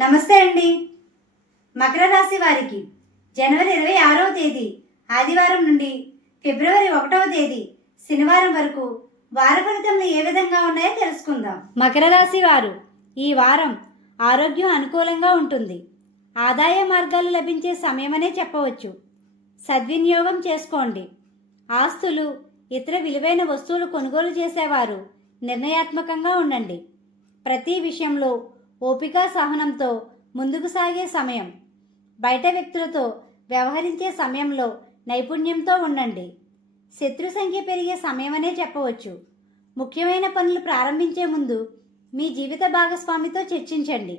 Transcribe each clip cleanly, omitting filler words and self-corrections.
నమస్తే అండి. మకర రాశి వారికి జనవరి 26వ తేదీ ఆదివారం నుండి ఫిబ్రవరి 1వ తేదీ శనివారం వరకు వార ఫలితములు ఏ విధంగా ఉన్నాయో తెలుసుకుందాం. మకర రాశి వారు ఈ వారం ఆరోగ్యం అనుకూలంగా ఉంటుంది. ఆదాయ మార్గాలు లభించే సమయమనే చెప్పవచ్చు. సద్వినియోగం చేసుకోండి. ఆస్తులు, ఇతర విలువైన వస్తువులు కొనుగోలు చేసేవారు నిర్ణయాత్మకంగా ఉండండి. ప్రతి విషయంలో ఓపిక, సహనంతో ముందుకు సాగే సమయం. బయట వ్యక్తులతో వ్యవహరించే సమయంలో నైపుణ్యంతో ఉండండి. శత్రు సంఖ్య పెరిగే సమయమనే చెప్పవచ్చు. ముఖ్యమైన పనులు ప్రారంభించే ముందు మీ జీవిత భాగస్వామితో చర్చించండి.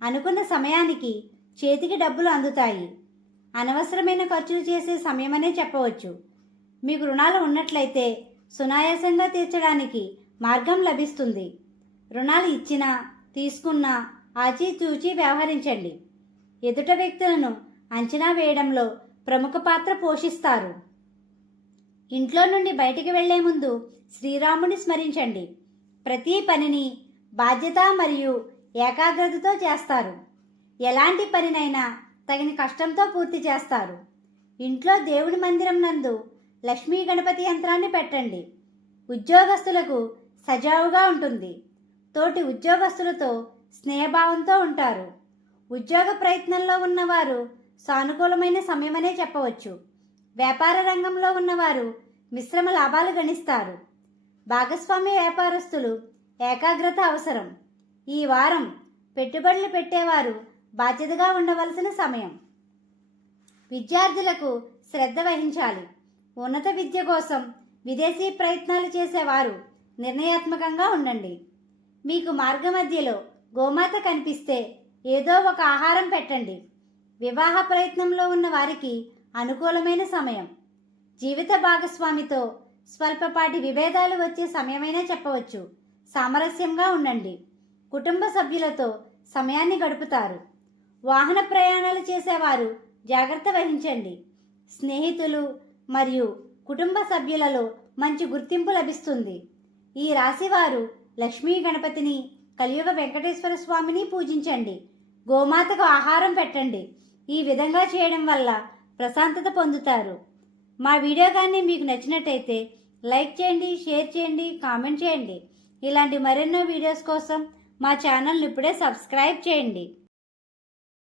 అనుకున్న సమయానికి చేతికి డబ్బులు అందుతాయి. అనవసరమైన ఖర్చులు చేసే సమయమనే చెప్పవచ్చు. మీకు రుణాలు ఉన్నట్లయితే సునాయాసంగా తీర్చడానికి మార్గం లభిస్తుంది. రుణాలు ఇచ్చినా తీసుకున్నా ఆచితూచి వ్యవహరించండి. ఎదుట వ్యక్తులను అంచనా వేయడంలో ప్రముఖ పాత్ర పోషిస్తారు. ఇంట్లో నుండి బయటికి వెళ్లే ముందు శ్రీరాముని స్మరించండి. ప్రతి పనిని బాధ్యత మరియు ఏకాగ్రతతో చేస్తారు. ఎలాంటి పనినైనా తగిన కష్టంతో పూర్తి చేస్తారు. ఇంట్లో దేవుడి మందిరం నందు లక్ష్మీ గణపతి యంత్రాన్ని పెట్టండి. ఉద్యోగస్తులకు సజావుగా ఉంటుంది. తోటి ఉద్యోగస్తులతో స్నేహభావంతో ఉంటారు. ఉద్యోగ ప్రయత్నంలో ఉన్నవారు సానుకూలమైన సమయమనే చెప్పవచ్చు. వ్యాపార రంగంలో ఉన్నవారు మిశ్రమ లాభాలు గణిస్తారు. భాగస్వామ్య వ్యాపారస్తులు ఏకాగ్రత అవసరం. ఈ వారం పెట్టుబడులు పెట్టేవారు బాధ్యతగా ఉండవలసిన సమయం. విద్యార్థులకు శ్రద్ధ వహించాలి. ఉన్నత విద్య కోసం విదేశీ ప్రయత్నాలు చేసేవారు నిర్ణయాత్మకంగా ఉండండి. మీకు మార్గమధ్యలో గోమాత కనిపిస్తే ఏదో ఒక ఆహారం పెట్టండి. వివాహ ప్రయత్నంలో ఉన్న వారికి అనుకూలమైన సమయం. జీవిత భాగస్వామితో స్వల్పపాటి విభేదాలు వచ్చే సమయమైనా చెప్పవచ్చు. సామరస్యంగా ఉండండి. కుటుంబ సభ్యులతో సమయాన్ని గడుపుతారు. వాహన ప్రయాణాలు చేసేవారు జాగ్రత్త వహించండి. స్నేహితులు మరియు కుటుంబ సభ్యులలో మంచి గుర్తింపు లభిస్తుంది. ఈ రాశివారు లక్ష్మీ గణపతిని, కలియుగ వెంకటేశ్వర స్వామిని పూజించండి. గోమాతకు ఆహారం పెట్టండి. ఈ విధంగా చేయడం వల్ల ప్రశాంతత పొందుతారు. మా వీడియో కానీ మీకు నచ్చినట్టయితే లైక్ చేయండి, షేర్ చేయండి, కామెంట్ చేయండి. ఇలాంటి మరెన్నో వీడియోస్ కోసం మా ఛానల్ని ఇప్పుడే సబ్స్క్రైబ్ చేయండి.